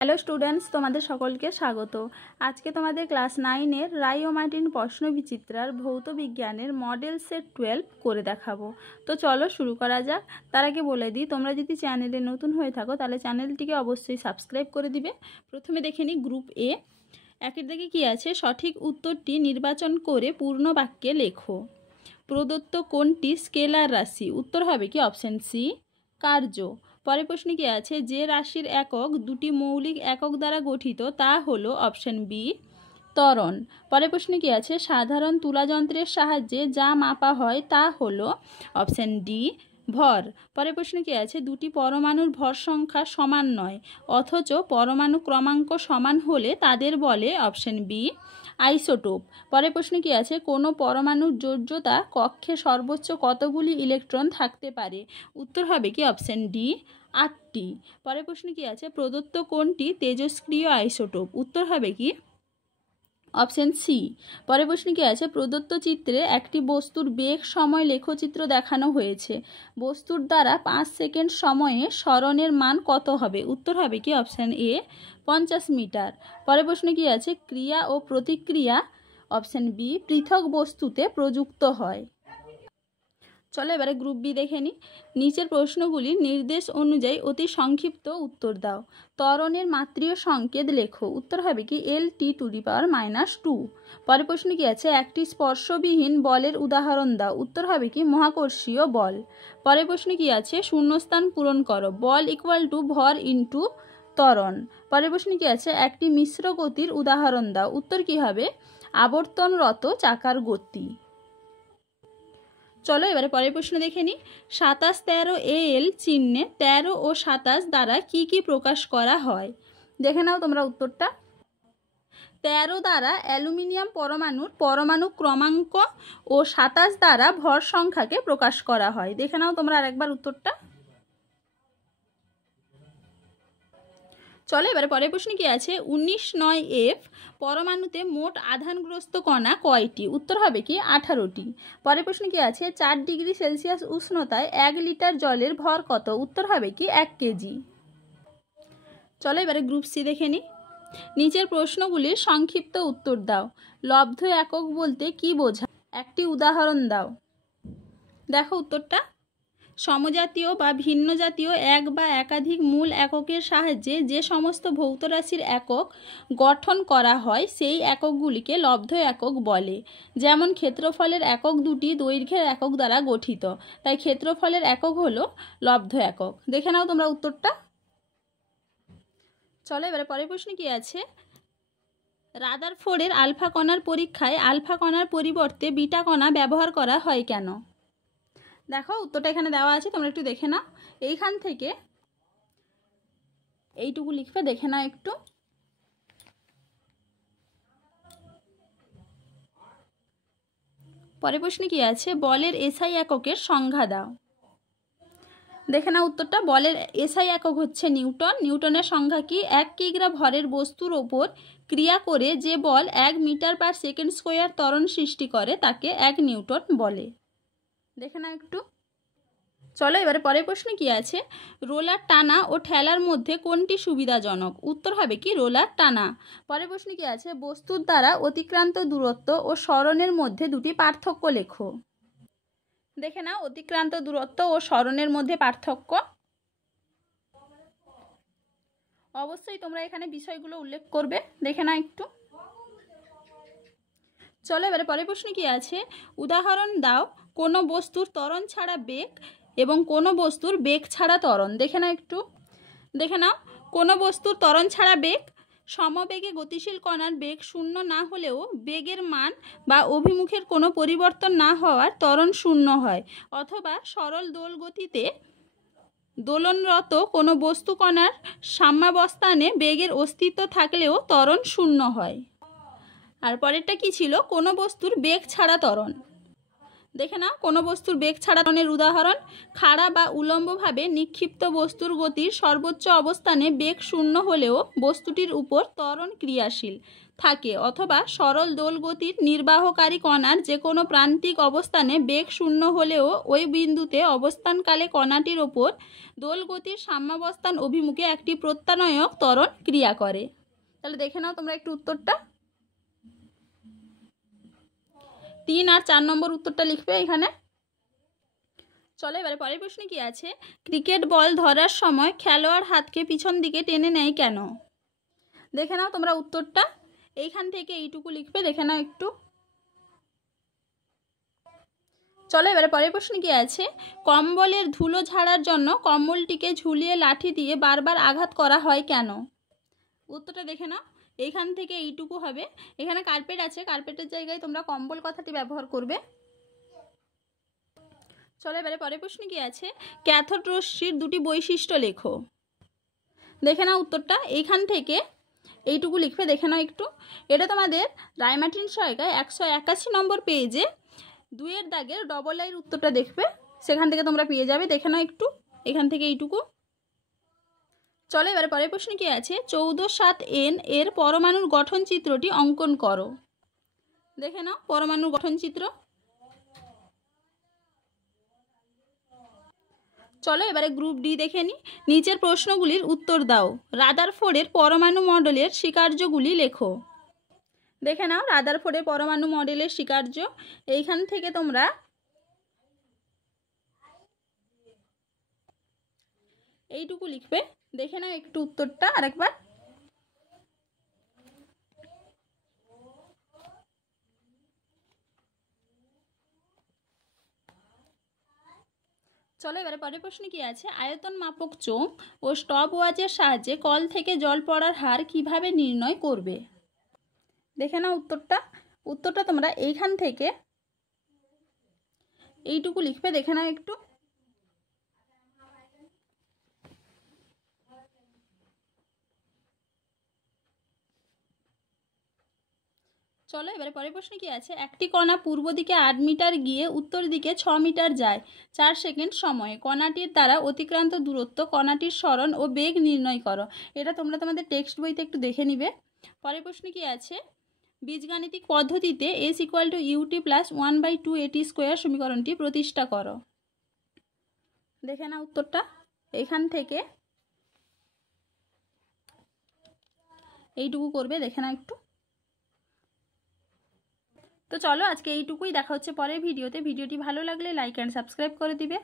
Hello students, তোমাদের সকলকে স্বাগত। আজকে তোমাদের ক্লাস 9-এর রায় ও মার্টিন প্রশ্ন বিচিত্রার ভৌত বিজ্ঞানের মডেল সেট 12 করে দেখাবো। তো চলো শুরু করা যাক। তার আগে বলে দিই, তোমরা যদি চ্যানেলে নতুন হয়ে থাকো তাহলে চ্যানেলটিকে অবশ্যই সাবস্ক্রাইব করে দিবে। প্রথমে দেখে নিই গ্রুপ এ। একের দিকে কি আছে, সঠিক উত্তরটি নির্বাচন করে পূর্ণ বাক্যে লেখো। প্রদত্ত কোনটি স্কেলার রাশি? উত্তর হবে কি অপশন সি, কার্য। পরের প্রশ্নে কি আছে, যে রাশির একক দুটি মৌলিক একক দ্বারা গঠিত তা হলো অপশন বি, ত্বরণ। পরের প্রশ্নে কি আছে, সাধারণ তুলাযন্ত্রের সাহায্যে যা মাপা হয় তা হলো অপশন ডি, ভর। পরের প্রশ্নে কি আছে, দুটি পরমাণুর ভর সংখ্যা সমান নয় অথচ পরমাণু ক্রমাঙ্ক সমান হলে তাদের বলে অপশন বি, আইসোটোপ। পরের প্রশ্নে কি আছে, কোনো পরমাণুর যোজ্যতা কক্ষে সর্বোচ্চ কতগুলি ইলেকট্রন থাকতে পারে? উত্তর হবে কি অপশন ডি, 8টি। পরের প্রশ্নে কি আছে, প্রদত্ত কোনটি তেজস্ক্রিয় আইসোটোপ? উত্তর হবে কি অপশন সি। পরের প্রশ্নে কি আছে, প্রদত্ত চিত্রে একটি বস্তুর বেগ সময় লেখচিত্র দেখানো হয়েছে। বস্তুর দ্বারা 5 সেকেন্ড সময়ে সরণের মান কত হবে? উত্তর হবে কি অপশন এ, 50 মিটার। পরের প্রশ্নে কি আছে, ক্রিয়া ও প্রতিক্রিয়া অপশন বি পৃথক বস্তুতে প্রযুক্ত হয়। চলো এবারে গ্রুপ বি দেখে নিই। নিচের প্রশ্নগুলির নির্দেশ অনুযায়ী অতি সংক্ষিপ্ত উত্তর দাও। ত্বরণের মাত্রীয় সংকেত লেখো। উত্তর হবে কি L(T)⁻²। পরের প্রশ্ন কি আছে, একটি স্পর্শবিহীন বলের উদাহরণ দাও। উত্তর হবে কি মহাকর্ষীয় বল। পরের প্রশ্ন কি আছে, শূন্যস্থান পূরণ করো। বল = ভর ইন্টু ত্বরণ। পরের প্রশ্ন কি আছে, একটি মিশ্র গতির উদাহরণ দাও। উত্তর কি হবে আবর্তনরত চাকার গতি। চলো এবারে পরের প্রশ্ন দেখে নিই। 27, 13 AL চিহ্নে 13 ও 27 দ্বারা কি কি প্রকাশ করা হয়? দেখে নাও তোমরা উত্তরটা। 13 দ্বারা অ্যালুমিনিয়াম পরমাণুর পরমাণু ক্রমাঙ্ক ও 27 দ্বারা ভর সংখ্যাকে প্রকাশ করা হয়। দেখে নাও তোমরা আরেকবার উত্তরটা। চলো এবারে পরের প্রশ্ন কি আছে, 19(9F) পরমাণুতে মোট আধানগ্রস্ত কণা কয়টি? উত্তর হবে কি 18টি। পরের প্রশ্ন কি আছে, 4 ডিগ্রি সেলসিয়াস উষ্ণতায় 1 লিটার জলের ভর কত? উত্তর হবে কি 1 কেজি। চলো এবারে গ্রুপ সি দেখে নিই। নিচের প্রশ্নগুলির সংক্ষিপ্ত উত্তর দাও। লব্ধ একক বলতে কি বোঝায়? একটি উদাহরণ দাও। দেখো উত্তরটা, সমজাতীয় বা ভিন্ন জাতীয় এক বা একাধিক মূল এককের সাহায্যে যে সমস্ত ভৌত রাশির একক গঠন করা হয় সেই এককগুলিকে লব্ধ একক বলে। যেমন ক্ষেত্রফলের একক দুটি দৈর্ঘ্যের একক দ্বারা গঠিত, তাই ক্ষেত্রফলের একক হলো লব্ধ একক। দেখে নাও তোমরা উত্তরটা। চলো এবারে পরের প্রশ্নে কি আছে, রাদারফোর্ডের আলফা কণার পরীক্ষায় আলফা কণার পরিবর্তে বিটা কণা ব্যবহার করা হয় কেন? দেখো উত্তরটা এখানে দেওয়া আছে, তোমরা একটু দেখে নাও। এইখান থেকে এইটুকু লিখবে, দেখে নাও একটু। পরের প্রশ্নে কি আছে, বলের এসআই এককের সংজ্ঞা দাও। দেখে নাও উত্তরটা। বলের এসআই একক হচ্ছে নিউটন। নিউটনের সংজ্ঞা কি, 1 কিগ্রা ভরের বস্তুর ওপর ক্রিয়া করে যে বল 1 মিটার/সেকেন্ড² ত্বরণ সৃষ্টি করে তাকে 1 নিউটন বলে। দেখে নাও একটু। চলো এবারে পরের প্রশ্নে কি আছে, রোলার টানা ও ঠেলার মধ্যে কোনটি সুবিধাজনক? উত্তর হবে কি রোলার টানা। পরের প্রশ্নে কি আছে, বস্তুর দ্বারা অতিক্রান্ত দূরত্ব ও সরণের মধ্যে দুটি পার্থক্য লেখো। দেখে নাও অতিক্রান্ত দূরত্ব ও সরণের মধ্যে পার্থক্য। অবশ্যই তোমরা এখানে বিষয়গুলো উল্লেখ করবে। দেখে নাও একটু। চলো এবারে পরের প্রশ্নে কি আছে, উদাহরণ দাও কোনো বস্তুর ত্বরণ ছাড়া বেগ এবং কোনো বস্তুর বেগ ছাড়া ত্বরণ। দেখে নাও একটু। দেখে নাও, কোনো বস্তুর ত্বরণ ছাড়া বেগ, সমবেগে গতিশীল কণার বেগ 0 না হলেও বেগের মান বা অভিমুখের কোনো পরিবর্তন না হওয়ার ত্বরণ 0 হয়। অথবা সরল দোল গতিতে দোলনরত কোনো বস্তু কণার সাম্যাবস্থানে বেগের অস্তিত্ব থাকলেও ত্বরণ 0 হয়। আর পরেরটা কি ছিল, কোনো বস্তুর বেগ ছাড়া ত্বরণ। দেখে নাও কোনো বস্তুর বেগ ছাড়ানোর উদাহরণ। খাড়া বা উলম্বভাবে নিক্ষিপ্ত বস্তুর গতির সর্বোচ্চ অবস্থানে বেগ শূন্য হলেও বস্তুটির উপর ত্বরণ ক্রিয়াশীল থাকে, অথবা সরল দোল গতির নির্বাহকারী কণার যে কোনো প্রান্তিক অবস্থানে বেগ শূন্য হলেও ওই বিন্দুতে অবস্থানকালে কণাটির ওপর দোল গতির সাম্যাবস্থান অভিমুখে একটি প্রত্যানয়ক ত্বরণ ক্রিয়া করে। তাহলে দেখে নাও তোমরা একটু উত্তরটা। 3 আর 4 নম্বর উত্তরটা লিখবে এখানে। চলো এবারে পরের প্রশ্নে কি আছে, ক্রিকেট বল ধরার সময় খেলোয়াড় হাতকে পিছন দিকে টেনে নেয় কেন? দেখে নাও তোমরা উত্তরটা। এইখান থেকে এইটুকু লিখবে, দেখে নাও একটু। চলো এবারে পরের প্রশ্নে কি আছে, কম্বলের ধুলো ঝাড়ার জন্য কম্বলটিকে ঝুলিয়ে লাঠি দিয়ে বারবার আঘাত করা হয় কেন? উত্তরটা দেখে নাও। এইখান থেকে এইটুকু হবে। এখানে কার্পেট আছে, কার্পেটের জায়গায় তোমরা কম্বল কথাটি ব্যবহার করবে। চলো এবারে পরের প্রশ্ন কি আছে, ক্যাথোড রশ্মির দুটি বৈশিষ্ট্য লেখো। দেখে নাও উত্তরটা। এইখান থেকে এইটুকু লিখবে, দেখে নাও একটু। এটা তোমাদের রায়মার্টিন সহায়িকায় 181 নম্বর পেজে 2 দাগের ডবল আইয়ের উত্তরটা দেখবে, সেখান থেকে তোমরা পেয়ে যাবে। দেখে নাও একটু, এখান থেকে এইটুকু। চলো এবারে পরের প্রশ্ন কি আছে, 14(7)N এর পরমাণুর গঠন চিত্রটি অঙ্কন করো। দেখে নাও পরমাণুর গঠন চিত্র। চলো এবারে গ্রুপ ডি দেখে নি। নিচের প্রশ্নগুলির উত্তর দাও। রাদারফোর্ডের পরমাণু মডেলের স্বীকার্যগুলি লেখো। দেখে নাও রাদারফোর্ডের পরমাণু মডেলের স্বীকার্য। এইখান থেকে তোমরা এইটুকু লিখবে। দেখে নাও একটু উত্তরটা আরেকবার। চলো এবারে পরের প্রশ্ন কি আছে, আয়তন মাপক চোঙ ও স্টপ ওয়াচের সাহায্যে কল থেকে জল পড়ার হার কিভাবে নির্ণয় করবে? দেখে নাও উত্তরটা। উত্তরটা তোমরা এইখান থেকে এইটুকু লিখবে। দেখে নাও একটু। চলো এবারে পরের প্রশ্ন কি আছে, একটি কণা পূর্ব দিকে 8 মিটার গিয়ে উত্তর দিকে 6 মিটার যায় 4 সেকেন্ড সময়ে। কণাটির দ্বারা অতিক্রান্ত দূরত্ব, কণাটির সরণ ও বেগ নির্ণয় করো। এটা তোমরা তোমাদের টেক্সট বইতে একটু দেখে নিবে। পরের প্রশ্ন কি আছে, বীজগাণিতিক পদ্ধতিতে s=ut + 1/2at² সমীকরণটি প্রতিষ্ঠা করো। দেখে না উত্তরটা। এখান থেকে এইটুকু করবে। দেখে না একটু। তো চলো আজকে এইটুকুই, দেখা হচ্ছে পরের ভিডিওতে। ভিডিওটি ভালো লাগলে লাইক অ্যান্ড সাবস্ক্রাইব করে দিবে।